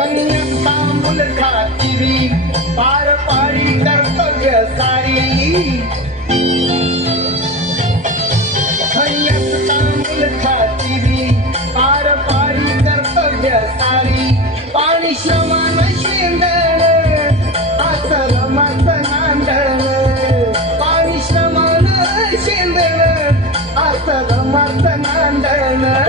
ताम खातिरी पार पारी दर्तव्य साळी कन्या तामूल खातिरी पार पारी दर्शव्य साळी पारिश्रमान सिंग आसल मात ना पारिश्रमान सिंदर आसल मात